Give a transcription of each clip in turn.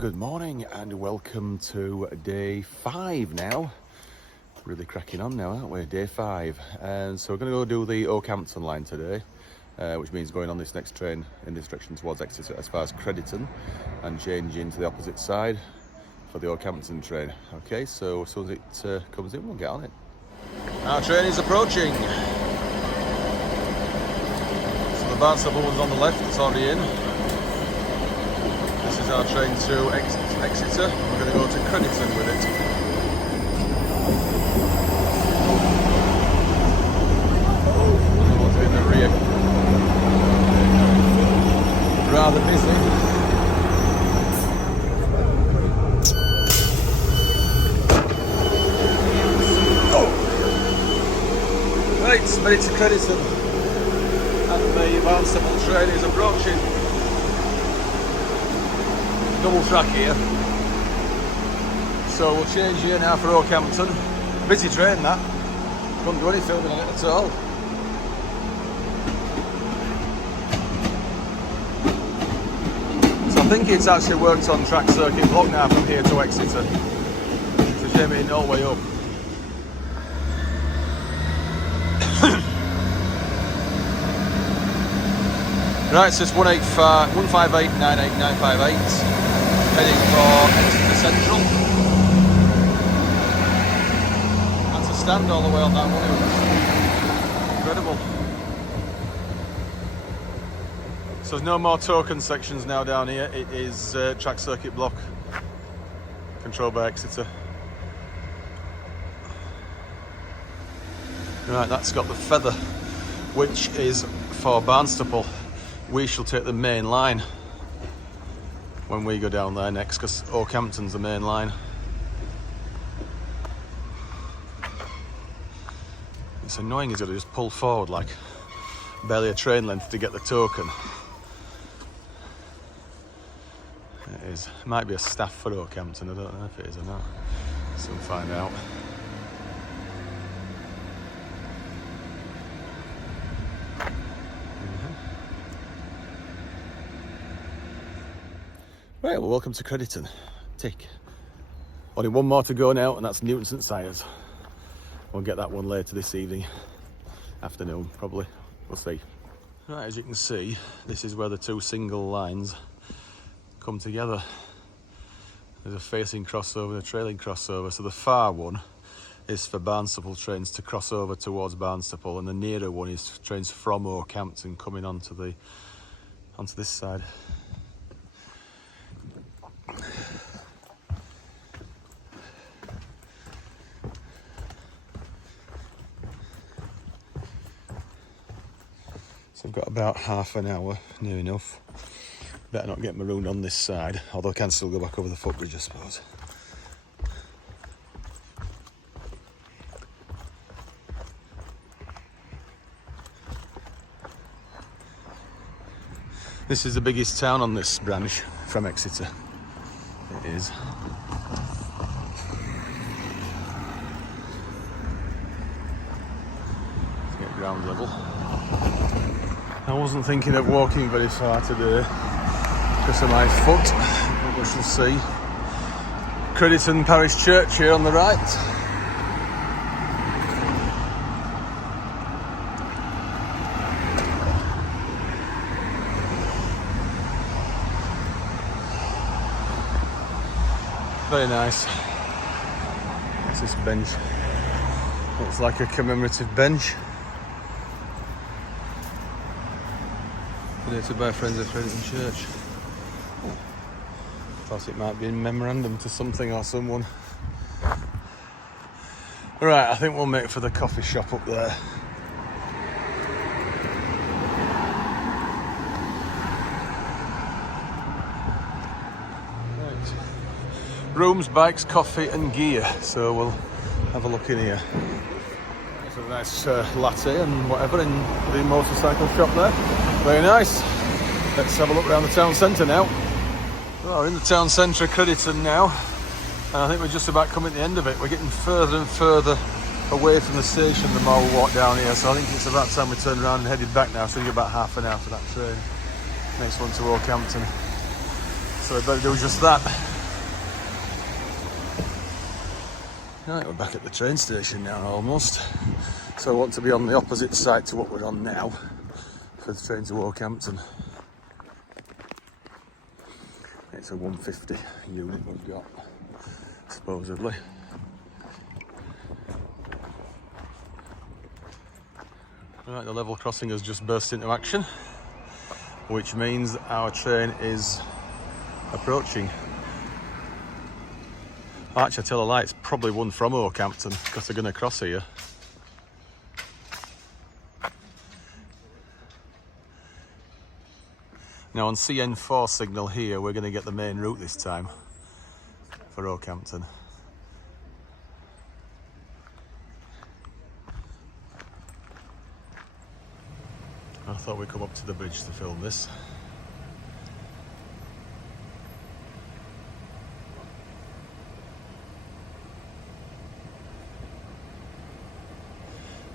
Good morning and welcome to day 5 now. Really cracking on now, aren't we? Day 5. And so we're going to go do the Okehampton line today, which means going on this next train in this direction towards Exeter as far as Crediton and changing to the opposite side for the Okehampton train. Okay, so as soon as it comes in, we'll get on it. Our train is approaching. So the Barnstable one's on the left, it's already in. This is our train to Exeter. We're going to go to Crediton with it. In the rear. Rather busy. Right, made it to Crediton. And the Barnstable train is approaching. Double track here, so we'll change here now for Okehampton. Busy train that, couldn't do any filming on it at all. So I think it's actually worked on track circuit block now from here to Exeter. It's a shame it ain't all the way up. Right, so it's 158989858. Heading for Exeter Central. And to stand all the way on that one, incredible. So there's no more token sections now down here. It is track circuit block, controlled by Exeter. Right, that's got the feather, which is for Barnstable. We shall take the main line when we go down there next, because Okehampton's the main line. It's annoying, he's got to just pull forward like barely a train length to get the token. It is. It might be a staff for Okehampton, I don't know if it is or not. So we'll find out. Right, well, welcome to Crediton. Tick. Only one more to go now, and that's Newton St Cyres. We'll get that one later this evening. Afternoon, probably. We'll see. Right, as you can see, this is where the two single lines come together. There's a facing crossover and a trailing crossover. So the far one is for Barnstable trains to cross over towards Barnstable, and the nearer one is trains from Okehampton coming onto this side. So I've got about half an hour, near enough. Better not get marooned on this side, although I can still go back over the footbridge, I suppose. This is the biggest town on this branch from Exeter. It is. Let's get ground level. I wasn't thinking of walking very far today because of my foot, but we shall see. Crediton Parish Church here on the right. Very nice. What's this bench? Looks like a commemorative bench. Donated by Friends of Crediton Church. Thought it might be in memorandum to something or someone. Right, I think we'll make for the coffee shop up there. Rooms, bikes, coffee and gear, so we'll have a look in here. There's a nice latte and whatever in the motorcycle shop there. Very nice. Let's have a look around the town centre now. Well, we're in the town centre of Crediton now, and I think we're just about coming to the end of it. We're getting further and further away from the station the more we walk down here, so I think it's about time we turn around and headed back now, so we've got about half an hour for that train. Next one to Okehampton. So we better do just that. Right, we're back at the train station now almost. So I want to be on the opposite side to what we're on now for the train to Okehampton. It's a 150 unit we've got, supposedly. Right, the level crossing has just burst into action, which means our train is approaching. Actually, I tell a lie, it's probably one from Okehampton because they're going to cross here. Now on CN4 signal here, we're going to get the main route this time for Okehampton. I thought we'd come up to the bridge to film this.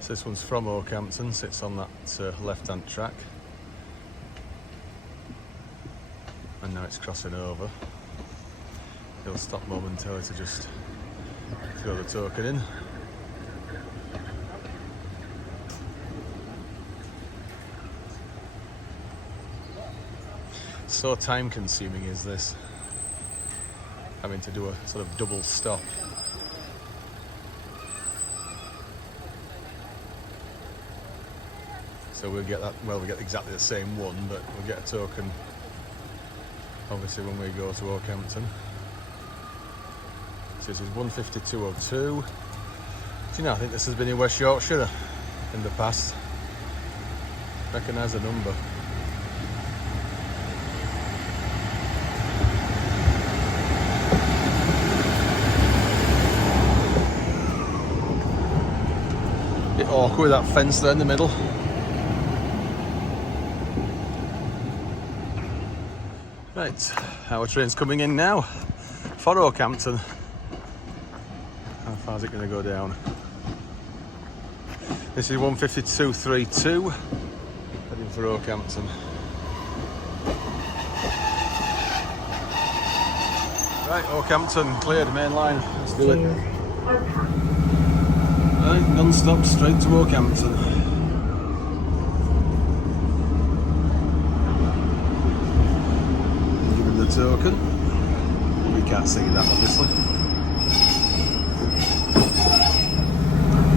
So this one's from Okehampton, sits on that left-hand track. And now it's crossing over. It'll stop momentarily to just throw the token in. So time consuming is this, having to do a sort of double stop. So we'll get that, well, we get exactly the same one, but we'll get a token obviously when we go to Okehampton. So this is 152.02. Do you know, I think this has been in West Yorkshire in the past. Recognise the number. Bit awkward with that fence there in the middle. Right, our train's coming in now for Okehampton. How far is it going to go down? This is 152.32, heading for Okehampton. Right, Okehampton cleared, main line. Let's do it. Right, non-stop straight to Okehampton. Token. We can't see that obviously.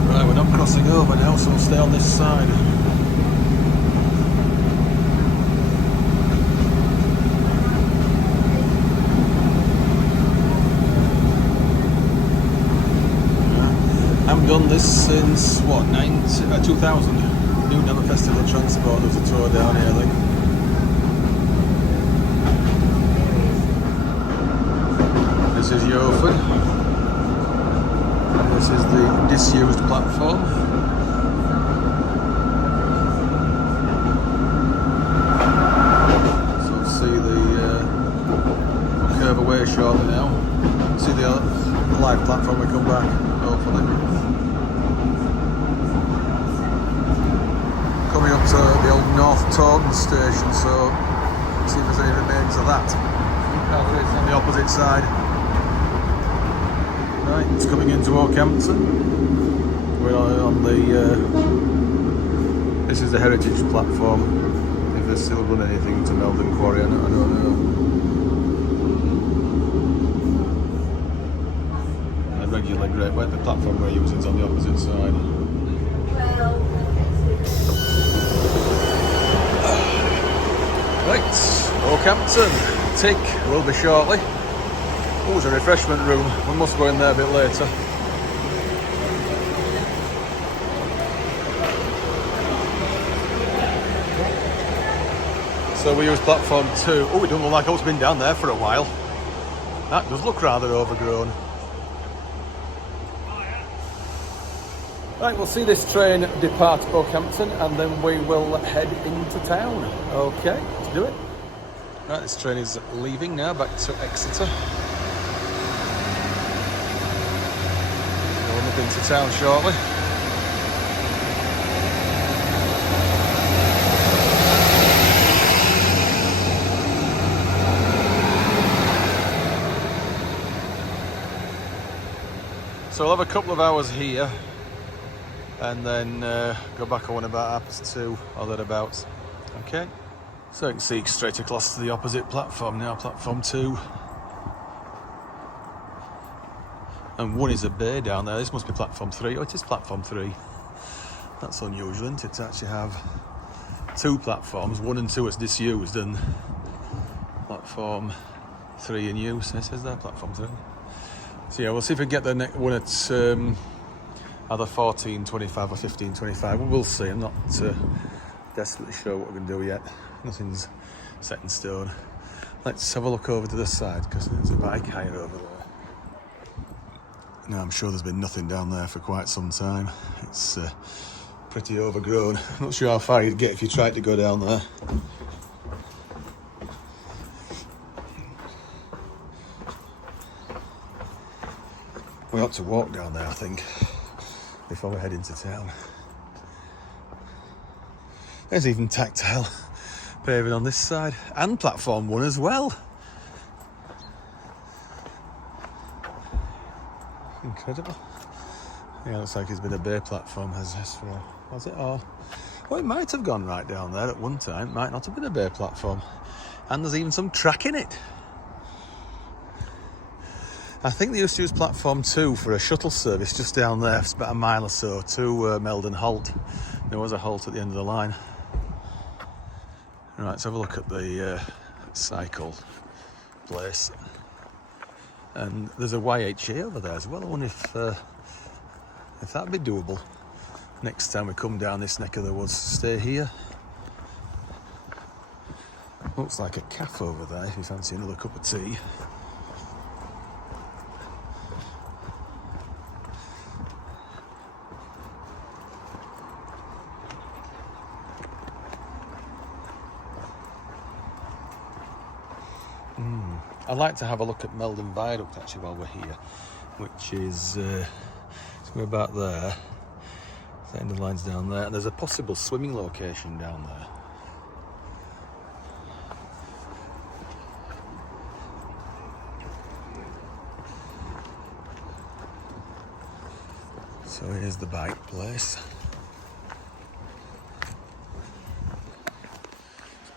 Right, we're not crossing over now, so we'll stay on this side. I haven't done this since what, 2000. Newton on the Festival of Transport. There was a tour down here, I think. This is Eggesford, and this is the disused platform. So we'll see the curve away shortly now. See the live platform when we come back, hopefully. Coming up to the old North Taunton station, so see if there's any remains of that. It's on the opposite side. Right, it's coming into Okehampton. We're on the, this is the heritage platform. If they're still done anything to Meldon Quarry, I don't know. A regular great way, the platform we're using is on the opposite side. Right, Okehampton, tick, will be shortly. Oh, there's a refreshment room. We must go in there a bit later. So we use platform 2. Oh, it doesn't look like it's been down there for a while. That does look rather overgrown. Right, we'll see this train depart Okehampton and then we will head into town. Okay, let's do it. Right, this train is leaving now, back to Exeter. Going up into town shortly. So I'll have a couple of hours here and then go back on about 2:30 or thereabouts. Okay, so you can see straight across to the opposite platform now, platform 2. And 1 is a bay down there. This must be platform 3. Oh, it is platform 3. That's unusual, isn't it, to actually have 2 platforms. 1 and 2 is disused and platform 3 in use. It says there, platform 3. So yeah, we'll see if we can get the next one at either 14:25 or 15:25. We'll see. I'm not desperately sure what we're going to do yet. Nothing's set in stone. Let's have a look over to this side because there's a bike hire over there. Now I'm sure there's been nothing down there for quite some time. It's pretty overgrown. I'm not sure how far you'd get if you tried to go down there. We ought to walk down there, I think, before we head into town. There's even tactile paving on this side, and platform 1 as well. Incredible. Yeah, looks like it's been a bay platform, has it? Or, well, it might have gone right down there at one time. It might not have been a bay platform. And there's even some track in it. I think they used to use platform 2 for a shuttle service just down there. It's about a mile or so to Meldon Halt. There was a halt at the end of the line. Right, let's have a look at the cycle place. And there's a YHA over there as well. I wonder if that'd be doable next time we come down this neck of the woods. Stay here. Looks like a cafe over there if you fancy another cup of tea. I'd like to have a look at Meldon Viaduct actually while we're here, which is we're about there. The end of the line's down there, and there's a possible swimming location down there. So here's the bike place.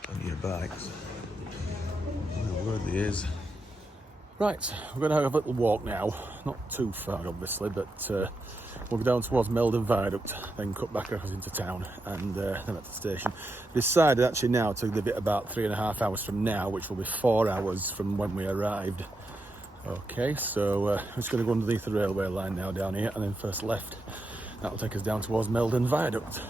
Plenty of bikes. Oh, where it is. Right, we're going to have a little walk now. Not too far, obviously, but we'll go down towards Meldon Viaduct, then cut back across into town, and then at the station. Decided actually now to leave it about 3.5 hours from now, which will be 4 hours from when we arrived. Okay, so we're just going to go underneath the railway line now down here, and then first left. That'll take us down towards Meldon Viaduct.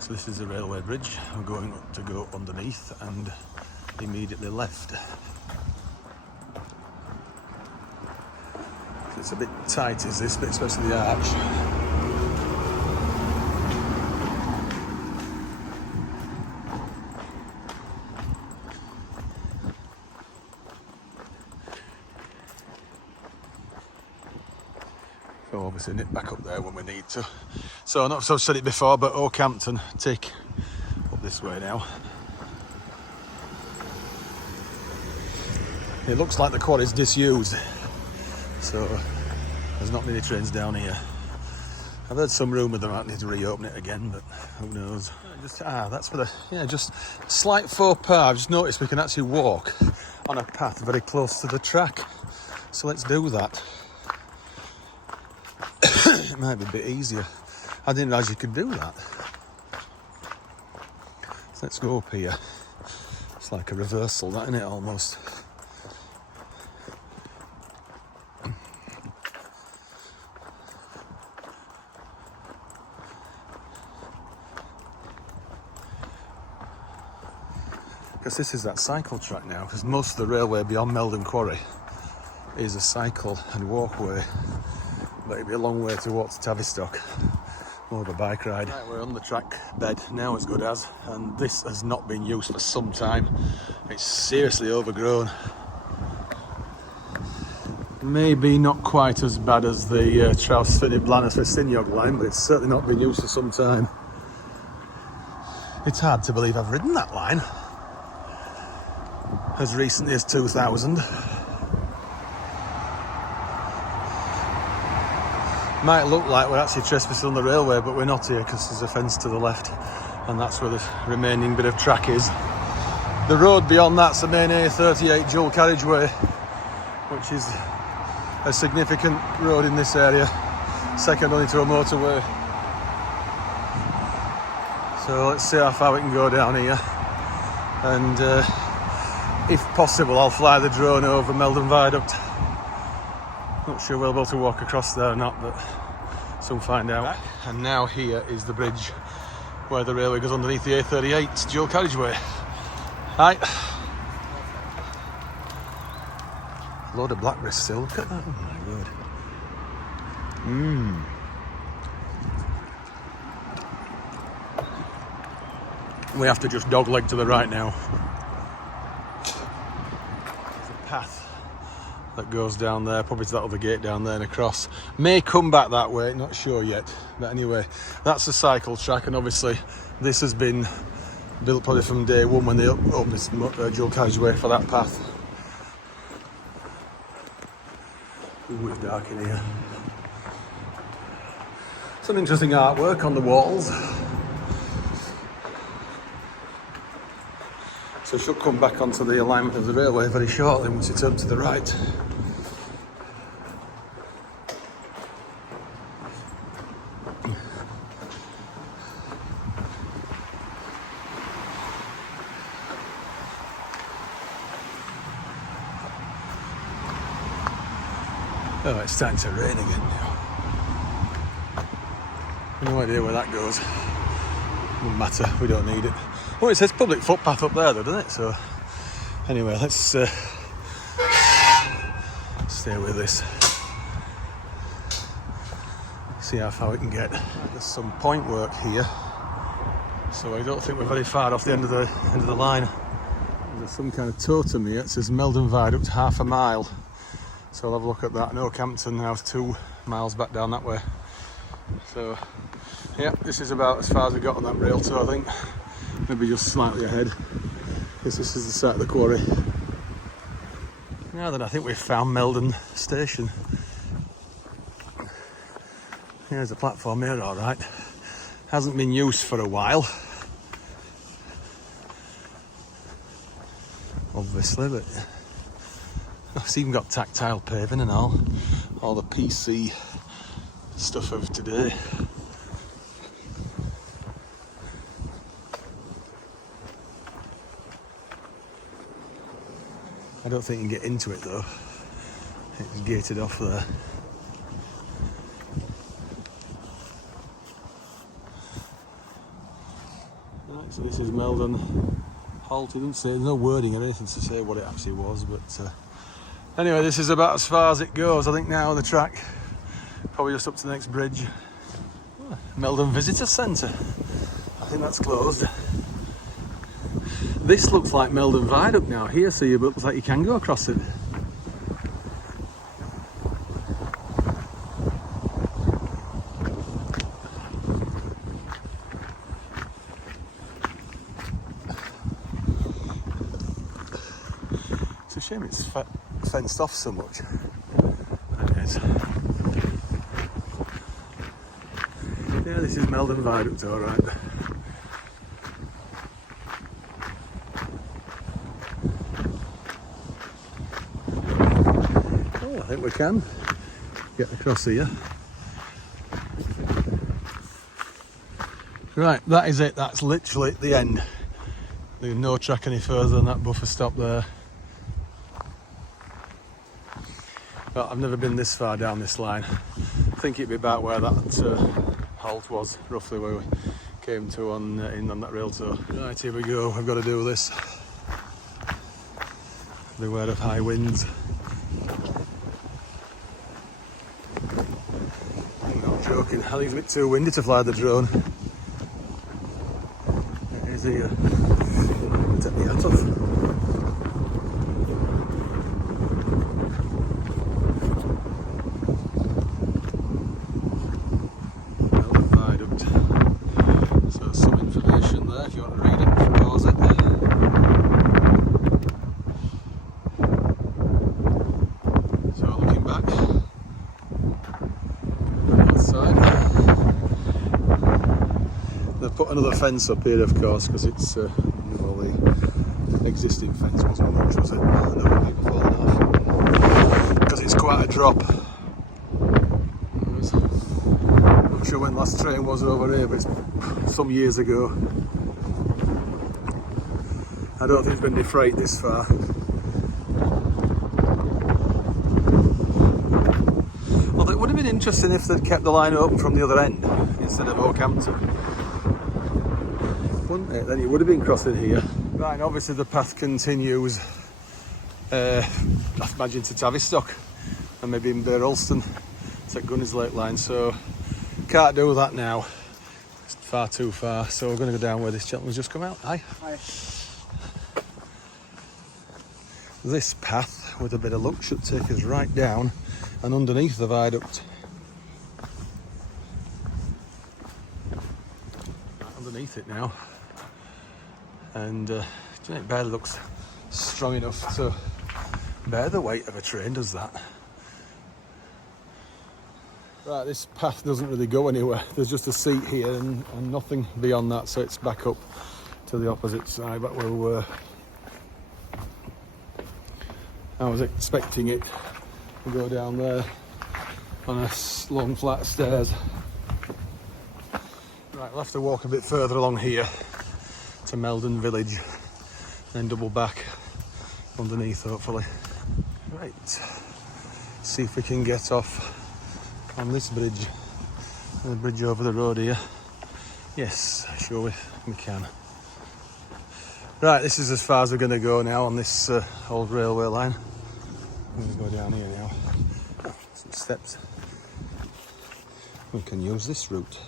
So this is the railway bridge. We're going to go underneath and immediately left. It's a bit tight, is this bit, especially the arch. So obviously nip back up there when we need to. So I've not said it before, but Okehampton, tick up this way now. It looks like the quarry's disused. So there's not many trains down here. I've heard some rumour they might need to reopen it again, but who knows. That's for the, just slight faux pas. I've just noticed we can actually walk on a path very close to the track. So let's do that. It might be a bit easier. I didn't realise you could do that. So let's go up here. It's like a reversal, that, isn't it, almost? Because this is that cycle track now, because most of the railway beyond Meldon Quarry is a cycle and walkway, but it'll be a long way to walk to Tavistock, more of a bike ride. Right, we're on the track bed now as good as, and this has not been used for some time. It's seriously overgrown. Maybe not quite as bad as the Trowsford-Blanesford-Stiniog line, but it's certainly not been used for some time. It's hard to believe I've ridden that line as recently as 2000. Might look like we're actually trespassing on the railway, but we're not here because there's a fence to the left, and that's where the remaining bit of track is. The road beyond that's the main A38 dual carriageway, which is a significant road in this area, second only to a motorway. So let's see how far we can go down here, and if possible I'll fly the drone over Meldon Viaduct. Not sure we'll be able to walk across there or not, but soon find out. And now here is the bridge where the railway goes underneath the A38 dual carriageway. Right. Load of blackberries still, look at that, oh my word. We have to just dogleg to the right now. There's a path that goes down there, probably to that other gate down there and across. May come back that way, not sure yet. But anyway, that's the cycle track, and obviously this has been built probably from day one when they opened this dual carriageway for that path. Ooh, it's dark in here. Some interesting artwork on the walls. So she'll come back onto the alignment of the railway very shortly once it's up to the right. Oh, it's starting to rain again now. No idea where that goes. Doesn't matter, we don't need it. Oh, it says public footpath up there though, doesn't it? So, anyway, let's stay with this. See how far we can get. There's some point work here, so I don't think we're very far off the end of the line. There's some kind of totem here. It says Meldon Viaduct, half a mile. So I'll have a look at that. And Okehampton now is 2 miles back down that way. So, yeah, this is about as far as we got on that rail tow, I think. Maybe just slightly ahead. This is the site of the quarry. Now then, I think we've found Meldon Station. Here's the platform here, all right. Hasn't been used for a while, obviously, but it's even got tactile paving and all the PC stuff of today. I don't think you can get into it though. It's gated off there. Right, so this is Meldon Halt. It didn't say, there's no wording or anything to say what it actually was, but anyway, this is about as far as it goes, I think, now on the track. Probably just up to the next bridge. Oh, Meldon Visitor Centre. I think that's closed. This looks like Meldon Viaduct now here, so it looks like you can go across it. It's a shame it's fenced off so much. That is. Yeah, this is Meldon Viaduct, all right. I think we can get across here. Right, that is it. That's literally the end. There's no track any further than that buffer stop there. But I've never been this far down this line. I think it'd be about where that halt was, roughly where we came to on that rail tow. Right, here we go. I've got to do this. Beware of high winds. Joking, I think it's a bit too windy to fly the drone. It is here. Take the hat off. Meldon Viaduct. So some information there if you want to read it, pause it. So looking back, put another fence up here, of course, because it's well, the existing fence wasn't much, was it? I don't want people falling off because it's quite a drop. I'm not sure when the last train was over here, but it's some years ago. I don't think it's been defrayed this far. Well, it would have been interesting if they'd kept the line open from the other end instead of Okehampton, wouldn't it? Then you would have been crossing here. Right, and obviously the path continues, I imagine, to Tavistock and maybe in Bear Alston to Gunners Lake line, so can't do that now. It's far too far, so we're going to go down where this gentleman's just come out. Hi. Hi. This path, with a bit of luck, should take us right down and underneath the viaduct. Underneath it now, and it barely looks strong enough to bear the weight of a train, does that? Right, this path doesn't really go anywhere. There's just a seat here and nothing beyond that, so it's back up to the opposite side, but we'll I was expecting it to go down there on a long flat stairs. Right, we'll have to walk a bit further along here to Meldon village, then double back underneath hopefully. Right, see if we can get off on this bridge, the bridge over the road here. Yes, sure we can. Right, this is as far as we're going to go now on this old railway line. I'm going to go down here now. Oh, some steps. We can use this route.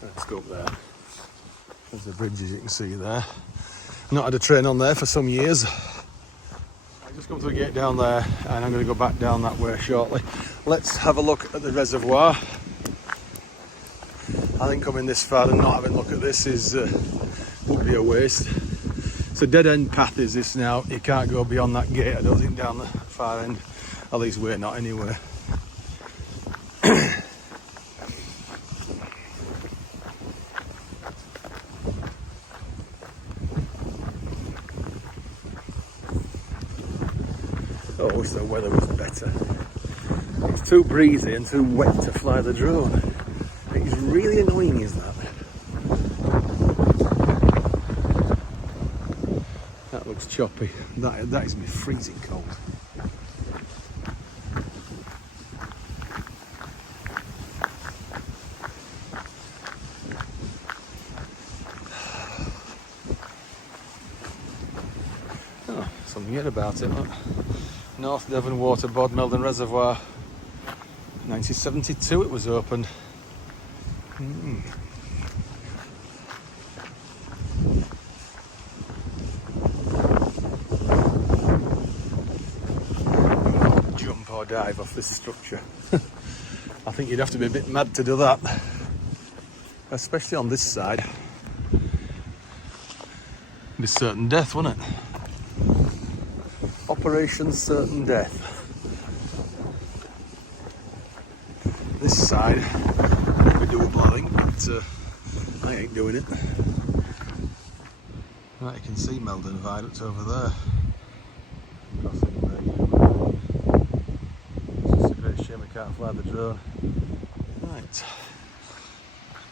Let's go up there. There's the bridge, as you can see there. Not had a train on there for some years. I just come to the gate down there, and I'm going to go back down that way shortly. Let's have a look at the reservoir. I think coming this far and not having a look at this would be a waste. It's a dead end path is this now. You can't go beyond that gate, I don't think, down the far end. At least we're not anyway. Oh, I wish the weather was better. It's too breezy and too wet to fly the drone. It's really annoying, is that? That looks choppy. That is me freezing cold. Oh, something yet about it. Look. North Devon Waterboard Meldon Reservoir. 1972 it was opened. Jump or dive off this structure. I think you'd have to be a bit mad to do that, especially on this side. It'd be certain death, wouldn't it? Operation Certain Death. This side would be doable, I think, but I ain't doing it. Right, you can see Meldon Viaduct over there. Crossing there. It's just a great shame I can't fly the drone. Right,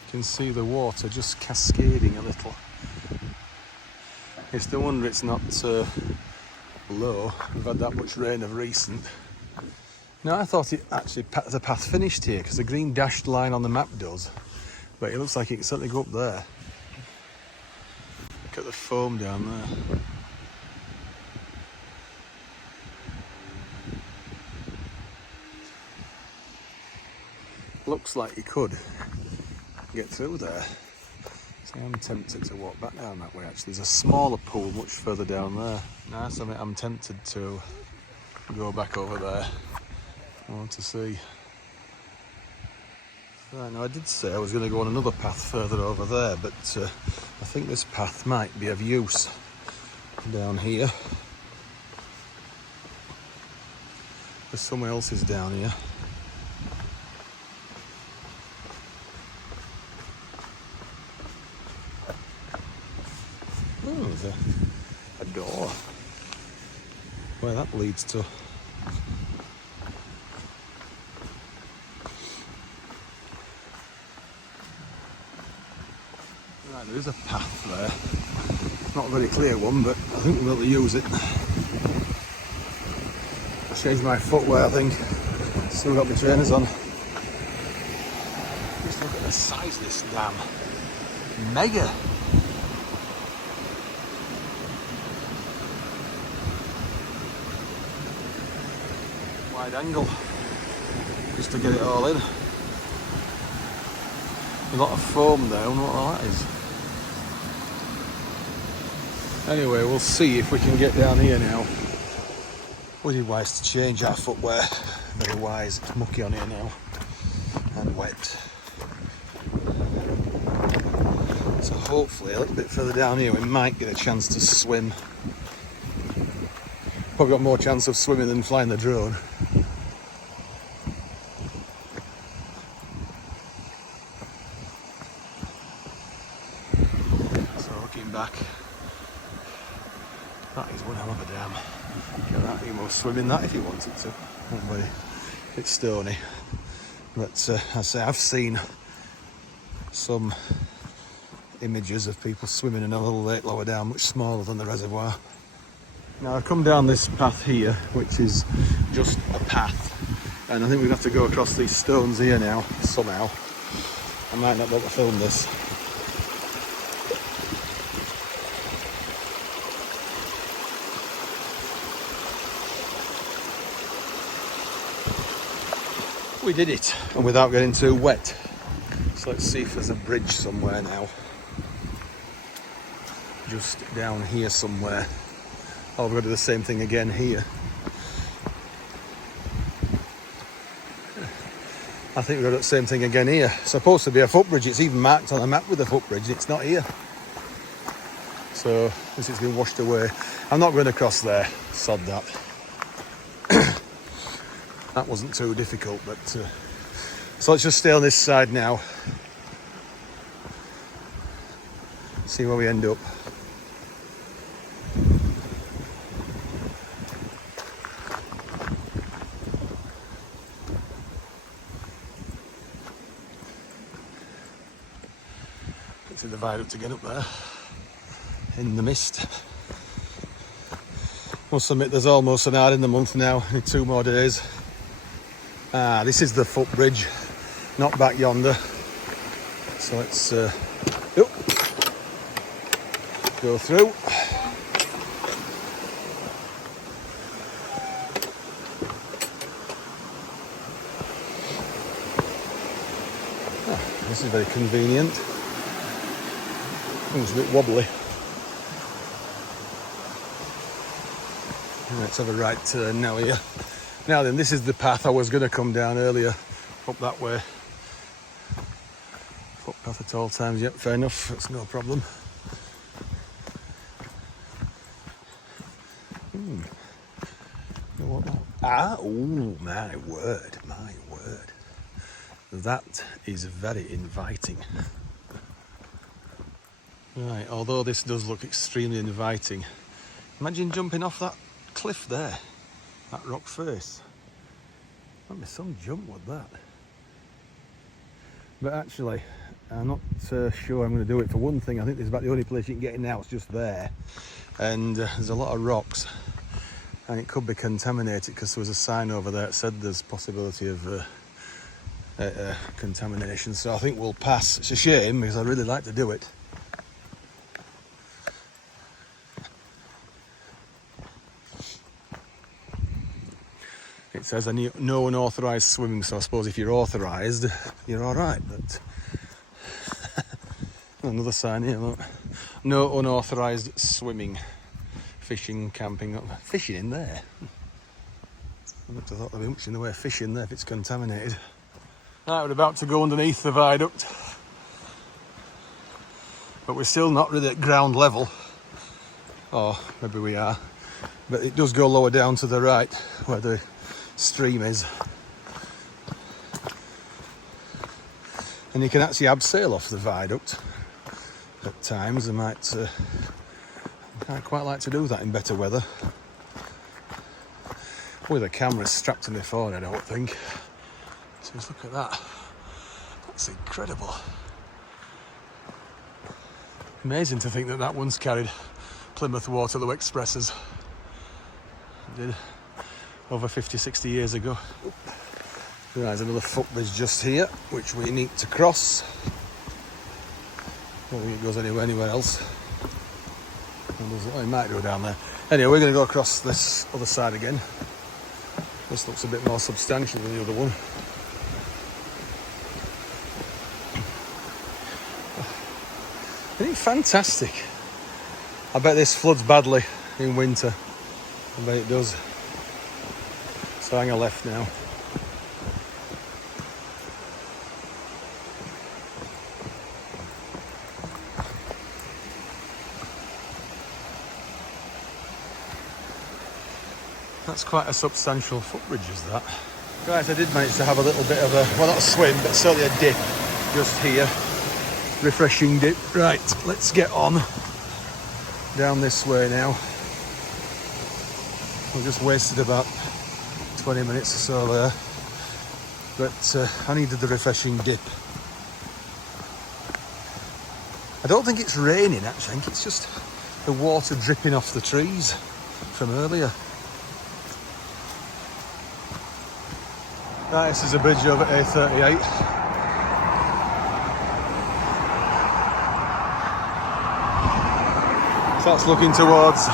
you can see the water just cascading a little. It's no wonder it's not low. We've had that much rain of recent. Now I thought it actually the path finished here because the green dashed line on the map does, but it looks like it can certainly go up there. Look at the foam down there. Looks like you could get through there. So I'm tempted to walk back down that way actually. There's a smaller pool much further down there. Nice, I'm tempted to go back over there. I want to see. Right, now I did say I was going to go on another path further over there, but I think this path might be of use down here. There's someone else's down here. Oh, there's a door. Where that leads to. Right, there is a path there. Not a very clear one, but I think we'll be able to use it. Changed my footwear, I think. Still got my trainers on. Just look at the size of this dam. Mega. Wide angle. Just to get it all in. A lot of foam there, I wonder what all that is. Anyway, we'll see if we can get down here now. Would be wise to change our footwear. Very wise. It's mucky on here now. And wet. So hopefully a little bit further down here we might get a chance to swim. Probably got more chance of swimming than flying the drone. So looking back, that is one hell of a dam. You can swim in that if you wanted to. It's stony. But I say I've seen some images of people swimming in a little lake lower down, much smaller than the reservoir. Now I've come down this path here, which is just a path, and I think we're going to have to go across these stones here now, somehow. I might not be able to film this. We did it, and without getting too wet. So let's see if there's a bridge somewhere now. Just down here somewhere. Oh, we've got to do the same thing again here. I think we've got to do the same thing again here. It's supposed to be a footbridge. It's even marked on a map with a footbridge. It's not here. So this has been washed away. I'm not going to cross there. Sod that. That wasn't too difficult, but so let's just stay on this side now. See where we end up. See the viaduct again up there in the mist. Must admit there's almost an hour in the month now, in 2 more days. This is the footbridge, not back yonder. So let's go through. This is very convenient. It's a bit wobbly. Let's have a right turn now here. Now then, this is the path I was going to come down earlier, up that way. Footpath at all times, yep, fair enough, that's no problem. Oh my word. That is very inviting. Right, although this does look extremely inviting, imagine jumping off that cliff there, that rock face. That'd be some jump with that. But actually, I'm not sure I'm going to do it. For one thing, I think this is about the only place you can get in now, it's just there. And there's a lot of rocks, and it could be contaminated because there was a sign over there that said there's possibility of contamination. So I think we'll pass. It's a shame because I'd really like to do it. It says no unauthorised swimming, so I suppose if you're authorised, you're all right. But another sign here, look. No unauthorised swimming, fishing, camping. Fishing in there? I would have thought there'd be much in the way of fish in there if it's contaminated. Right, we're about to go underneath the viaduct, but we're still not really at ground level. Or maybe we are, but it does go lower down to the right where the stream is. And you can actually abseil off the viaduct at times. I might quite like to do that in better weather. With a camera strapped to my phone, I don't think. So just look at that. That's incredible. Amazing to think that that once carried Plymouth Waterloo Expresses. It did over 50-60 years ago. There's another footbridge just here, which we need to cross. I don't think it goes anywhere else. Oh, it might go down there. Anyway, we're going to go across this other side again. This looks a bit more substantial than the other one. Isn't it fantastic? I bet this floods badly in winter. I bet it does. So hang a left now. That's quite a substantial footbridge, is that? Right, I did manage to have a little bit of a, well, not a swim, but certainly a dip just here. Refreshing dip. Right, let's get on down this way now. We've just wasted about 20 minutes or so there, but I needed the refreshing dip. I don't think it's raining actually, I think it's just the water dripping off the trees from earlier. Right, this is a bridge over A38. So that's looking towards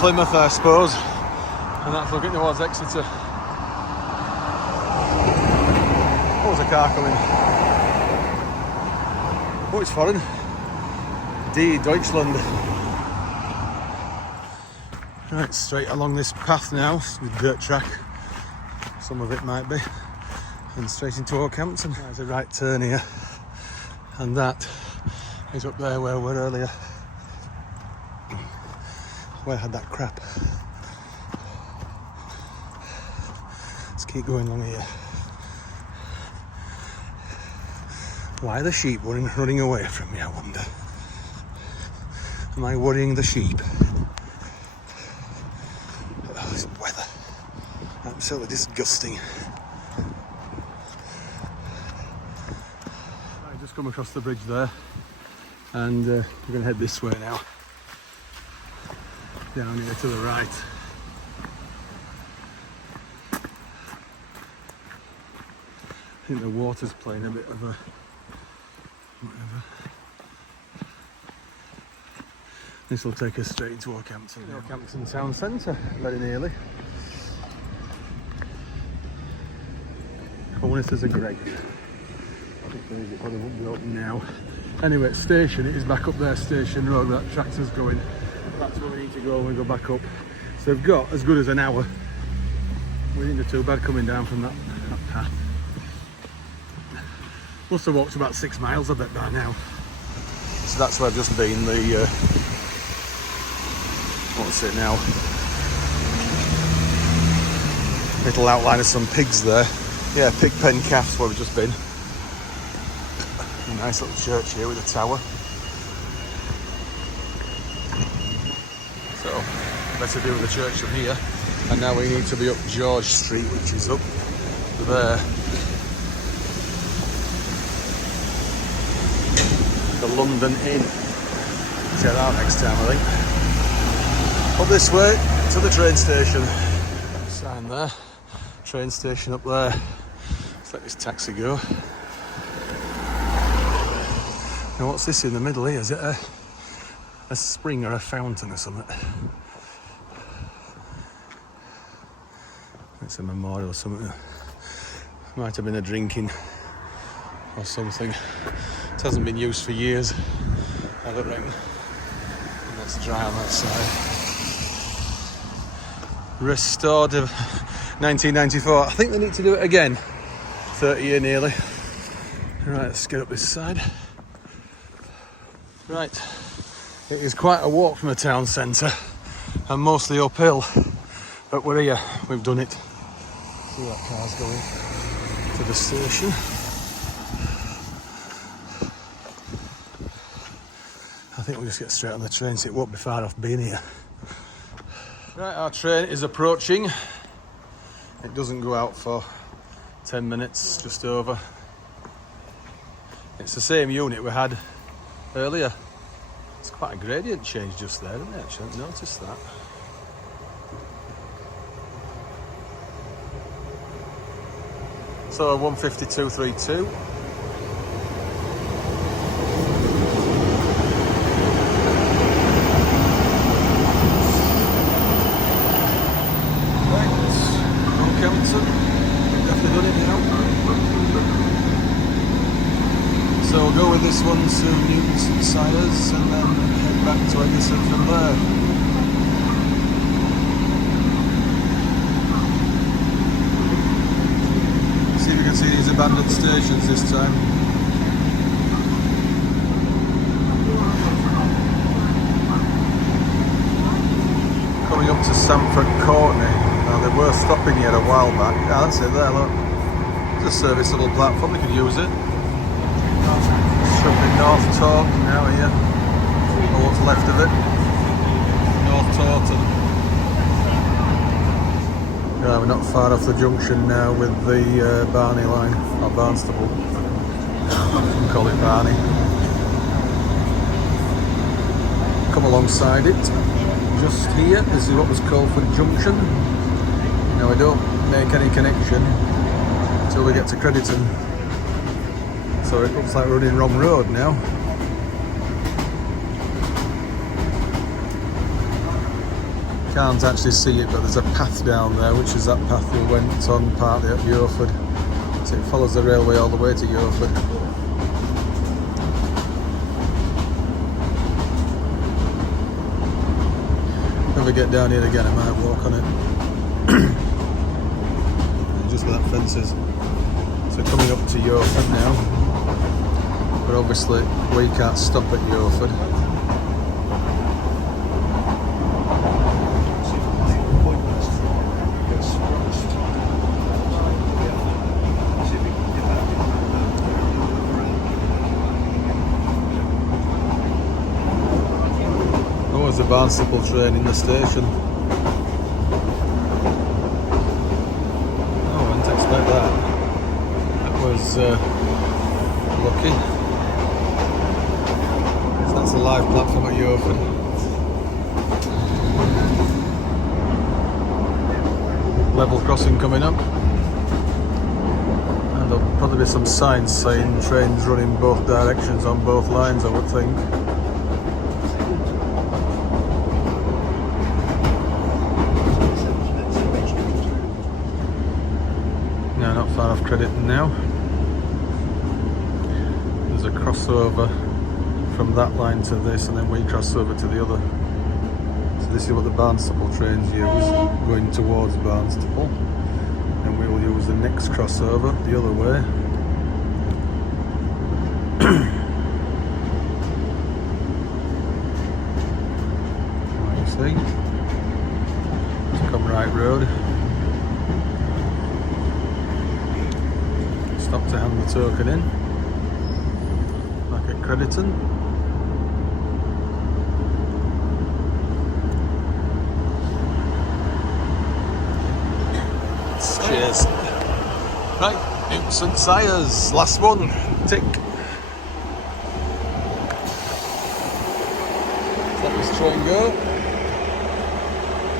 Plymouth, I suppose, and that's looking towards Exeter. Oh, there's a car coming. Oh, it's foreign. Die Deutschland. Right, straight along this path now, with dirt track. Some of it might be, and straight into Okehampton. There's a right turn here, and that is up there where we were earlier, where I had that crap. Let's keep going along here. Why are the sheep running away from me, I wonder? Am I worrying the sheep? Oh, this weather. Absolutely disgusting. I just come across the bridge there, and we're going to head this way now. Down here to the right. I think the water's playing a bit of a whatever. This will take us straight into Okehampton. Okehampton town centre, very nearly. Cornices are great. It probably won't be open now. Anyway, station, it is back up there, Station Road, where that tractor's going. That's where we need to go when we go back up. So we've got as good as an hour. We didn't do too bad coming down from that path. Must have walked about 6 miles, I bet, by now. So that's where I've just been, the, what's it now? Little outline of some pigs there. Yeah, pig pen calves where we've just been. A nice little church here with a tower. So, better do the church from here. And now we need to be up George Street, which is up there. The London Inn. Check that out next time, I think. Up this way to the train station. Sign there. Train station up there. Let's let this taxi go. Now what's this in the middle here? Is it a spring or a fountain or something? It's a memorial or something. Might have been a drinking or something. It hasn't been used for years, I don't reckon. And that's dry on that side. Restored of 1994. I think they need to do it again. 30 year nearly. Right, let's get up this side. Right, it is quite a walk from the town centre and mostly uphill, but we're here, we've done it. See that car's going to the station. I think we'll just get straight on the train so it won't be far off being here. Right, our train is approaching. It doesn't go out for 10 minutes, just over. It's the same unit we had earlier. It's quite a gradient change just there, isn't it? Actually, I hadn't noticed that. So 152.32. Okehampton, definitely done it now. So we'll go with this one to Newton St Cyres and then head back to Eggesford from there. See if we can see these abandoned stations this time. Coming up to Stamford Courtney. Now they were stopping here a while back. Yeah, that's it there, look. It's a serviceable platform, we could use it. Something North Tork now here. Or what's left of it. North Taunton. Right, we're not far off the junction now with the Barney line, or Barnstaple. You can call it Barney. Come alongside it. Just here, this is what was called for junction. Now we don't make any connection until we get to Crediton. So it looks like we're running wrong road now. Can't actually see it, but there's a path down there, which is that path we went on partly at Yorford. So it follows the railway all the way to Yorford. If we get down here again, I might walk on it. Just where that fence is. So coming up to Yorford now. But obviously we can't stop at Yorford. Oh, there's a Barnstaple train in the station. Oh, I didn't expect that. That was lucky. That's a live platform at Yorford. Level crossing coming up. And there'll probably be some signs saying trains running both directions on both lines, I would think. No, not far off Crediton now. There's a crossover from that line to this, and then we cross over to the other. So this is what the Barnstaple trains use, going towards Barnstaple, and we will use the next crossover the other way. What you see? It's Comright Road. Stop to hand the token in. Back at Crediton. Cheers. Right, Newton St Cyres, last one, tick. Let this train go.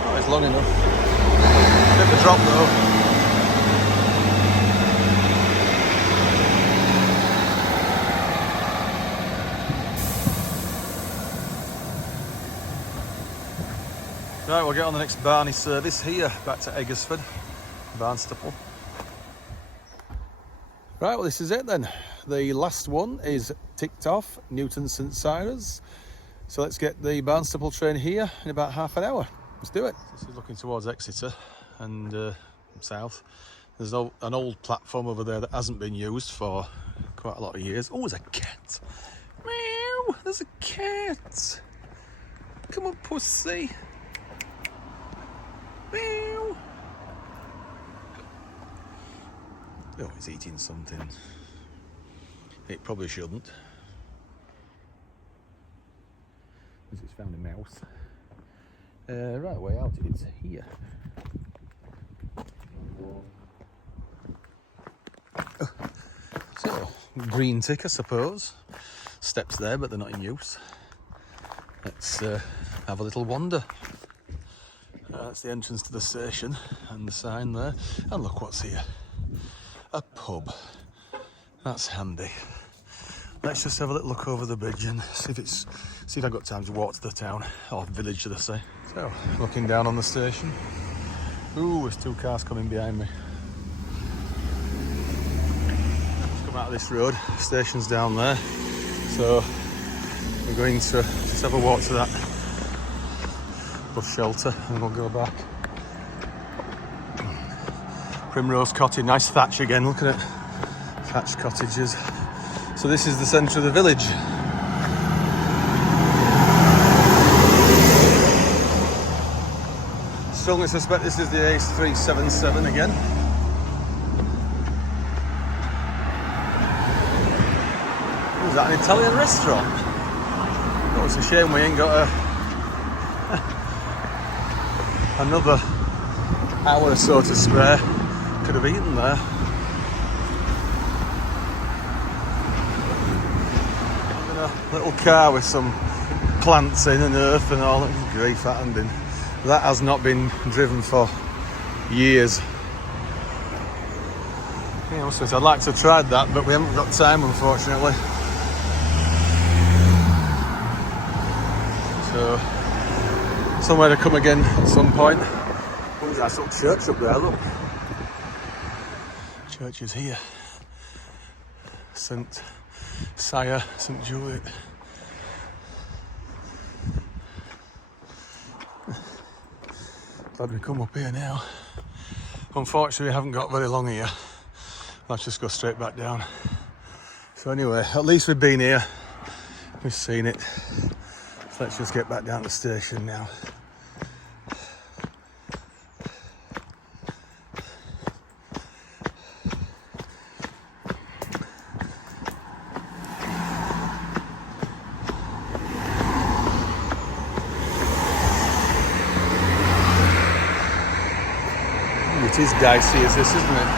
Oh, it's long enough. Bit of a drop though. Right, we'll get on the next Barney service here, back to Eggesford. Barnstaple. Right, well this is it then. The last one is ticked off, Newton St Cyres. So let's get the Barnstaple train here in about half an hour. Let's do it. This is looking towards Exeter and south. There's an old platform over there that hasn't been used for quite a lot of years. Oh, there's a cat. Meow, there's a cat. Come on, pussy. Meow. Oh, it's eating something. It probably shouldn't. Because it's found a mouse. Right way out, it's here. So, green tick, I suppose. Steps there, but they're not in use. Let's have a little wander. That's the entrance to the station and the sign there. And look what's here. A pub. That's handy. Let's just have a little look over the bridge and see if I've got time to walk to the town, or village should I say. So, looking down on the station. Ooh, there's two cars coming behind me. Let's come out of this road, station's down there. So, we're going to just have a walk to that bus shelter and we'll go back. Primrose Cottage, nice thatch again, look at it. Thatched cottages. So this is the centre of the village. Strongly suspect this is the A377 again. Is that an Italian restaurant? Oh, it's a shame we ain't got another hour or so to spare. Could have eaten there. Little car with some plants in and earth and all that grief happening. That has not been driven for years. Yeah, so I'd like to have tried that, but we haven't got time, unfortunately. So, somewhere to come again at some point. Oh, there's that little church up there, look. Church is here. St Cyres, St Juliet. Glad we come up here now. Unfortunately, we haven't got very long here. Let's just go straight back down. So anyway, at least we've been here. We've seen it. So let's just get back down to the station now. It is dicey as this, isn't it?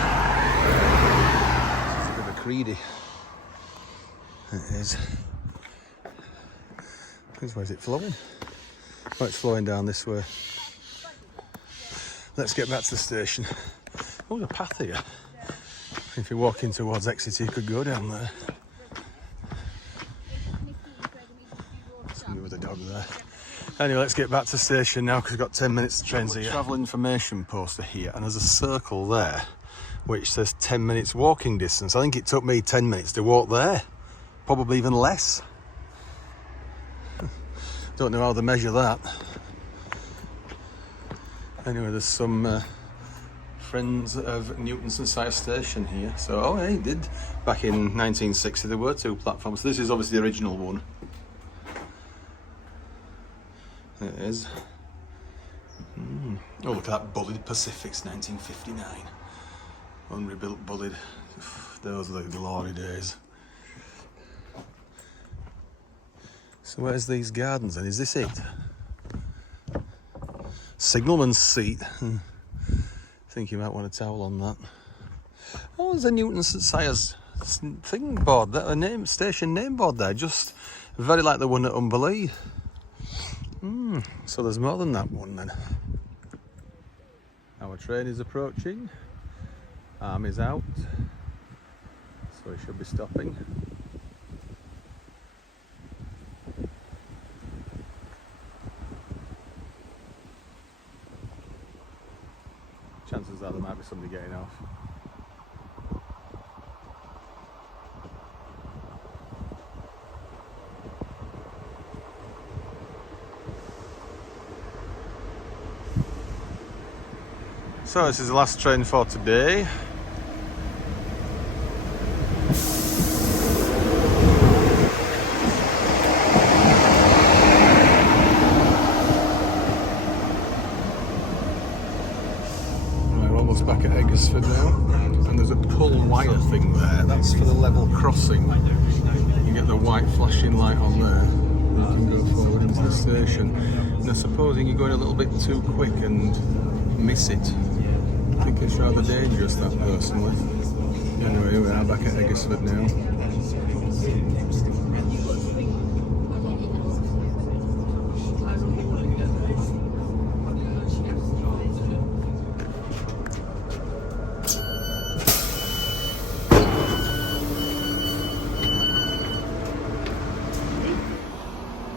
It's a bit of a creedy. It is. Where's it flowing? Oh, it's flowing down this way. Let's get back to the station. Oh, there's a path here. If you're walking towards Exeter, you could go down there. Somebody with a dog there. Anyway, let's get back to the station now because we've got 10 minutes to trains here. Travel information poster here, and there's a circle there which says 10 minutes walking distance. I think it took me 10 minutes to walk there, probably even less. Don't know how they measure that. Anyway, there's some friends of Newton St Cyres station here. So, oh, yeah, he did. Back in 1960, there were two platforms. So this is obviously the original one. It is. Oh, look at that bullied Pacifics, 1959. Unrebuilt bullied. Those are the glory days. So where's these gardens then? Is this it? Signalman's seat. I think you might want a towel on that. Oh, there's a Newton St Cyres thing board, a name, station name board there, just very like the one at Umberlee. So there's more than that one then. Our train is approaching. Arm is out. So it should be stopping. Chances are there might be somebody getting off. So this is the last train for today. We're almost back at Eggesford now, and there's a pull wire thing there. That's for the level crossing. You get the white flashing light on there. You can go forward into the station. Now, supposing you're going a little bit too quick and miss it, I think it's rather dangerous, that personally. Anyway, we are back at Eggesford now.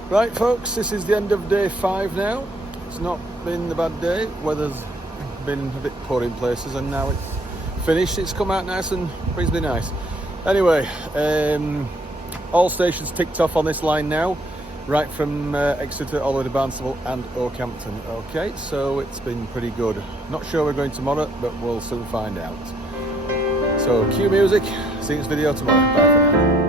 Right folks, this is the end of day 5 now. It's not been a bad day, weather's been a bit poor in places, and now it's finished. It's come out nice and reasonably nice. Anyway, all stations ticked off on this line now, right from Exeter all the way to Barnstable and Okehampton. Okay, so it's been pretty good. Not sure we're going tomorrow, but we'll soon find out. So cue music, see you in this video tomorrow. Bye for now.